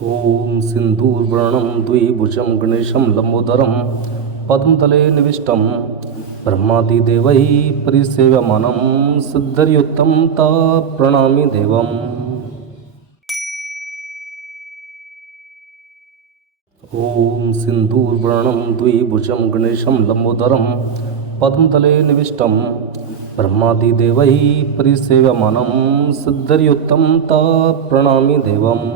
ॐ सिन्दूरवर्णं द्विभुजं गणेशं लम्बोदरं पद्मतले निविष्टं ब्रह्मादिदेवैः परिसेव्यमानं सिद्धर्युक्तं ता प्रणमामि देवम्। ॐ सिन्दूरवर्णं द्विभुजं गणेशं लम्बोदरं पद्मतले निविष्टं ब्रह्मादिदेवैः परिसेव्यमानं सिद्धर्युक्तं ता प्रणमामि देवम्।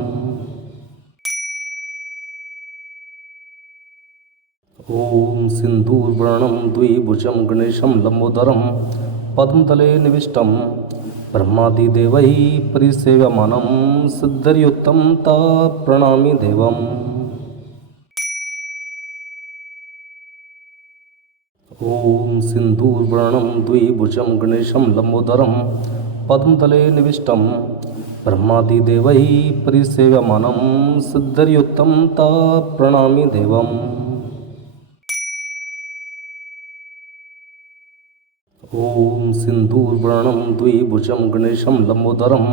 ॐ सिन्दूरवर्णं द्विभुजं गणेशं लम्बोदरं पद्मतले निविष्टं ब्रह्मादिदेवैः परिसेव्यमानं सिद्धर्युक्तं ता प्रणमामि देवम्। ॐ सिन्दूरवर्णं द्विभुजं गणेशं लम्बोदरं पद्मतले निविष्टं ब्रह्मादिदेवैः परिसेव्यमानं सिद्धर्युक्तं ता प्रणमामि देवम्। ॐ सिन्दूरवर्णं द्विभुजं गणेशं लम्बोदरं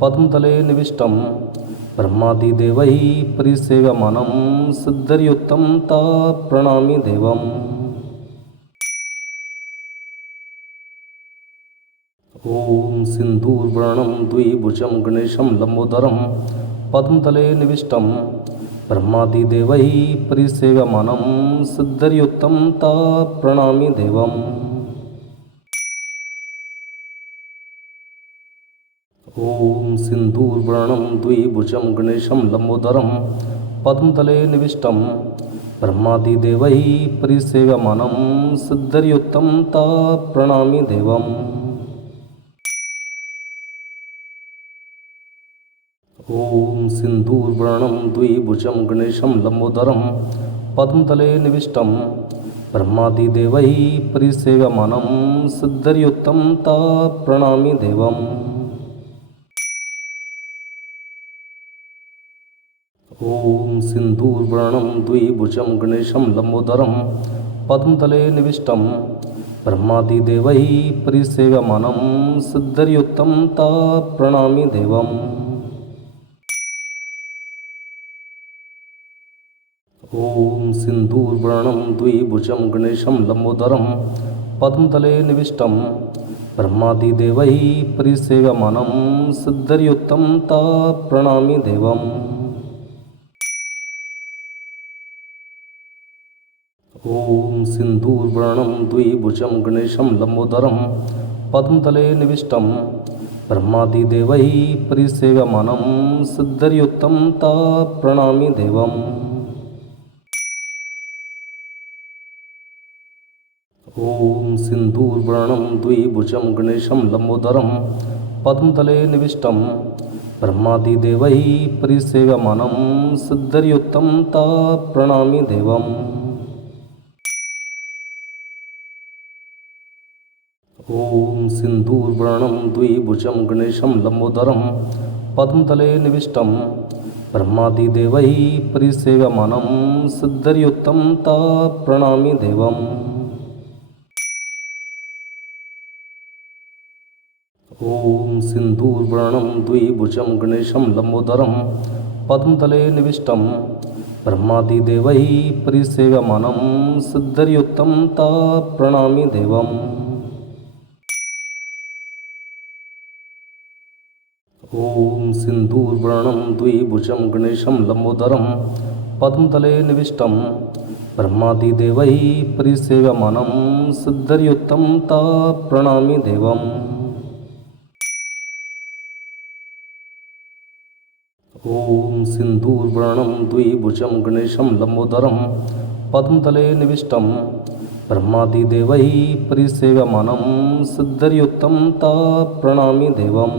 पद्मतले निविष्टं ब्रह्मादिदेवैः परिसेव्यमानं सिद्धर्युक्तं ता प्रणमामि देवम्। ॐ सिन्दूरवर्णं द्विभुजं गणेशं लम्बोदरं पद्मतले निविष्टं ब्रह्मादिदेवैः परिसेव्यमानं सिद्धर्युक्तं ता प्रणमामि देवम्। ॐ सिन्दूरवर्णं द्विभुजं गणेशं लम्बोदरं पद्मतले निविष्टं ब्रह्मादिदेवैः परिसेव्यमानं सिद्धर्युक्तं ता प्रणमामि देवम्। ॐ सिन्दूरवर्णं द्विभुजं गणेशं लम्बोदरं पद्मतले निविष्टं ब्रह्मादिदेवैः परिसेव्यमानं सिद्धर्युक्तं ता प्रणमामि देवम्। ॐ सिन्दूरवर्णं द्विभुजं गणेशं लम्बोदरं पद्मतले निविष्टं ब्रह्मादिदेवैः परिसेव्यमानं सिद्धर्युक्तं ता प्रणमामि देवम्। ॐ सिन्दूरवर्णं द्विभुजं गणेशं लम्बोदरं पद्मतले निविष्टं ब्रह्मादिदेवैः परिसेव्यमानं सिद्धर्युक्तं ता प्रणमामि देवम्। ॐ सिन्दूरवर्णं द्विभुजं गणेशं लम्बोदरं पद्मतले निविष्टं ब्रह्मादिदेवैः परिसेव्यमानं सिद्धर्युक्तं ता प्रणमामि देवम्। ॐ सिन्दूरवर्णं द्विभुजं गणेशं लम्बोदरं पद्मतले निविष्टं ब्रह्मादिदेवैः परिसेव्यमानं सिद्धर्युक्तं ता प्रणमामि देवम्। ॐ सिन्दूरवर्णं द्विभुजं गणेशं लम्बोदरं पद्मतले निविष्टं ब्रह्मादिदेवैः परिसेव्यमानं सिद्धर्युक्तं ता प्रणमामि देवम्। ॐ सिन्दूरवर्णं द्विभुजं गणेशं लम्बोदरं पद्मतले निविष्टं ब्रह्मादिदेवैः परिसेव्यमानं सिद्धर्युक्तं ता प्रणमामि देवम्। ॐ सिन्दूरवर्णं द्विभुजं गणेशं लम्बोदरं पद्मतले निविष्टं ब्रह्मादिदेवैः परिसेव्यमानं सिद्धर्युक्तं ता प्रणमामि देवम्। ॐ सिन्दूरवर्णं द्विभुजं गणेशं लम्बोदरं पद्मतले निविष्टं ब्रह्मादिदेवैः परिसेव्यमानं सिद्धर्युक्तं ता प्रणमामि देवम्।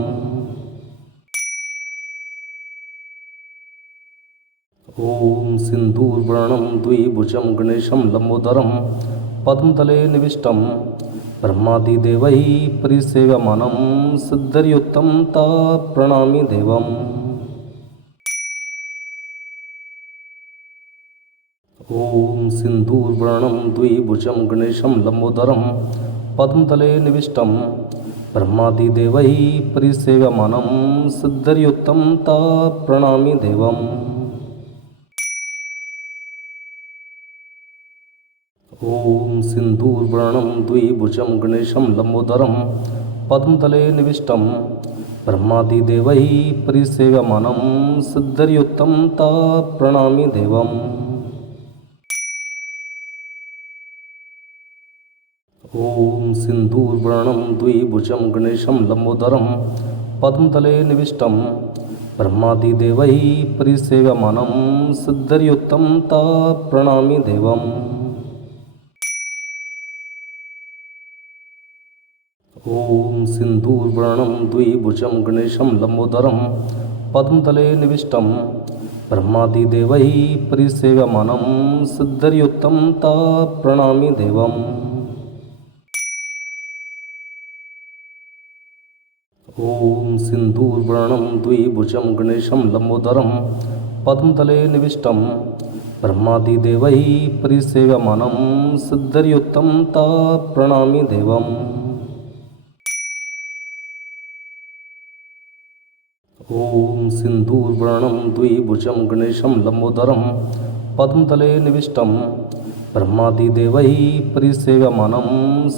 ॐ सिन्दूरवर्णं द्विभुजं गणेशं लम्बोदरं पद्मतले निविष्टं ब्रह्मादिदेवैः परिसेव्यमानं सिद्धर्युक्तं ता प्रणमामि देवम्। ॐ सिन्दूरवर्णं द्विभुजं गणेशं लम्बोदरं पद्मतले निविष्टं ब्रह्मादिदेवैः परिसेव्यमानं सिद्धिर्युक्तं ता प्रणमामि देवम्। ॐ सिन्दूरवर्णं द्विभुजं गणेशं लम्बोदरं पद्मतले निविष्टं ब्रह्मादिदेवैः परिसेव्यमानं सिद्धिर्युक्तं ता प्रणमामि देवम्। ॐ सिन्दूरवर्णं द्विभुजं गणेशं लम्बोदरं पद्मतले निविष्टं ब्रह्मादिदेवैः परिसेव्यमानं सिद्धिर्युक्तं ता प्रणमामि देवम्। ॐ सिन्दूरवर्णं द्विभुजं गणेशं लम्बोदरं पद्मतले निविष्टं ब्रह्मादिदेवैः परिसेव्यमानं सिद्धिर्युक्तं ता प्रणमामि देवम्। ॐ सिन्दूरवर्णं द्विभुजं गणेशं लम्बोदरं पद्मतले निविष्टं ब्रह्मादिदेवैः परिसेव्यमानं सिद्धिर्युक्तं ता प्रणमामि देवम्। ॐ सिन्दूरवर्णं द्विभुजं गणेशं लम्बोदरं पद्मतले निविष्टं ब्रह्मादिदेवैः परिसेव्यमानं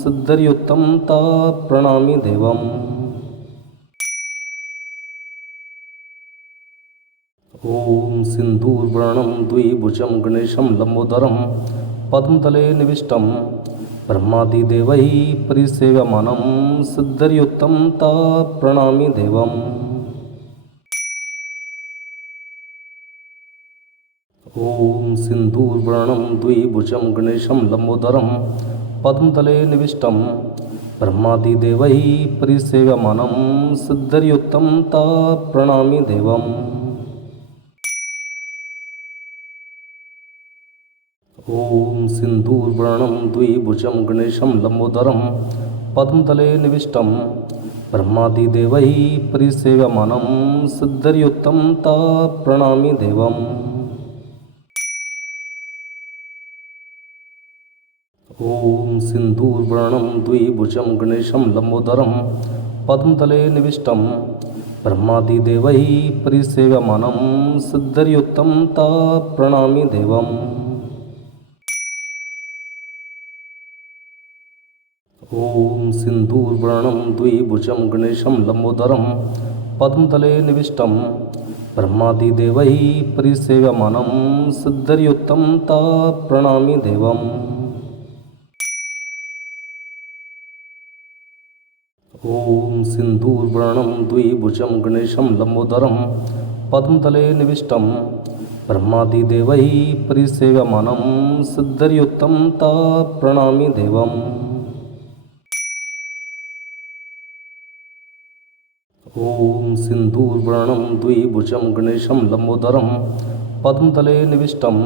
सिद्धिर्युक्तं ता प्रणमामि देवम्। ॐ सिन्दूरवर्णं द्विभुजं गणेशं लम्बोदरं पद्मतले निविष्टं ब्रह्मादिदेवैः परिसेव्यमानं सिद्धिर्युक्तं ता प्रणमामि देवम्। ॐ सिन्दूरवर्णं द्विभुजं गणेशं लम्बोदरं पद्मतले निविष्टं ब्रह्मादिदेवैः परिसेव्यमानं सिद्धिर्युक्तं ता प्रणमामि देवम्। ॐ सिन्दूरवर्णं द्विभुजं गणेशं लम्बोदरं पद्मतले निविष्टं ब्रह्मादिदेवैः परिसेव्यमानं सिद्धिर्युक्तं ता प्रणमामि देवम्। ॐ सिन्दूरवर्णं द्विभुजं गणेशं लम्बोदरं पद्मतले निविष्टं ब्रह्मादिदेवैः परिसेव्यमानं सिद्धिर्युक्तं ता प्रणमामि देवम्। ॐ सिन्दूरवर्णं द्विभुजं गणेशं लम्बोदरं पद्मतले निविष्टं ब्रह्मादिदेवैः परिसेव्यमानं सिद्धिर्युक्तं ता प्रणमामि देवम्। ॐ सिन्दूरवर्णं द्विभुजं गणेशं लम्बोदरं पद्मतले निविष्टं ब्रह्मादिदेवैः परिसेव्यमानं सिद्धिर्युक्तं ता प्रणमामि देवम्। ॐ सिन्दूरवर्णं द्विभुजं गणेशं लम्बोदरं पद्मतले निविष्टं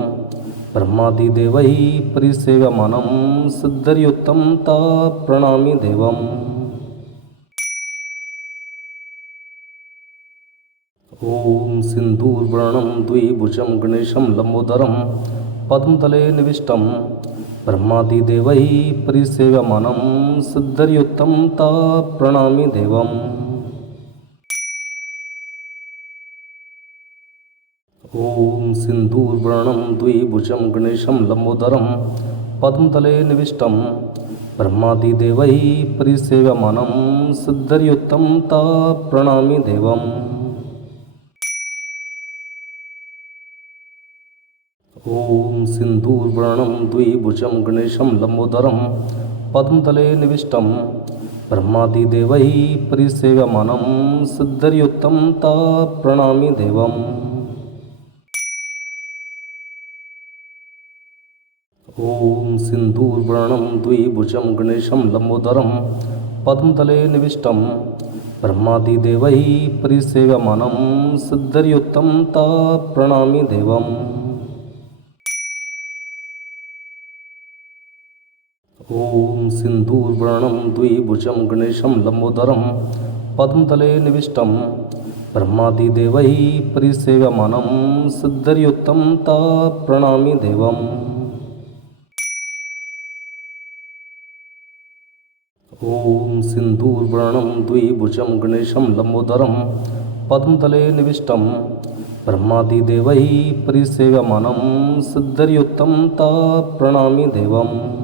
ब्रह्मादिदेवैः परिसेव्यमानं सिद्धिर्युक्तं ता प्रणमामि देवम्। ॐ सिन्दूरवर्णं द्विभुजं गणेशं लम्बोदरं पद्मतले निविष्टं ब्रह्मादिदेवैः परिसेव्यमानं सिद्धिर्युक्तं ता प्रणमामि देवम्। ॐ सिन्दूरवर्णं द्विभुजं गणेशं लम्बोदरं पद्मतले निविष्टं ब्रह्मादिदेवैः परिसेव्यमानं सिद्धिर्युक्तं ता प्रणमामि देवम्। ॐ सिन्दूरवर्णं द्विभुजं गणेशं लम्बोदरं पद्मतले निविष्टं ब्रह्मादिदेवैः परिसेव्यमानं सिद्धिर्युक्तं ता प्रणमामि देवम्। ॐ सिन्दूरवर्णं द्विभुजं गणेशं लम्बोदरं पद्मतले निविष्टं ब्रह्मादिदेवैः परिसेव्यमानं सिद्धिर्युक्तं ता प्रणमामि देवम्। ॐ सिन्दूरवर्णं द्विभुजं गणेशं लम्बोदरं पद्मतले निविष्टं ब्रह्मादिदेवैः परिसेव्यमानं सिद्धिर्युक्तं ता प्रणमामि देवम्। ॐ सिन्दूरवर्णं द्विभुजं गणेशं लम्बोदरं पद्मतले निविष्टं ब्रह्मादिदेवैः परिसेव्यमानं सिद्धिर्युक्तं ता प्रणमामि देवम्।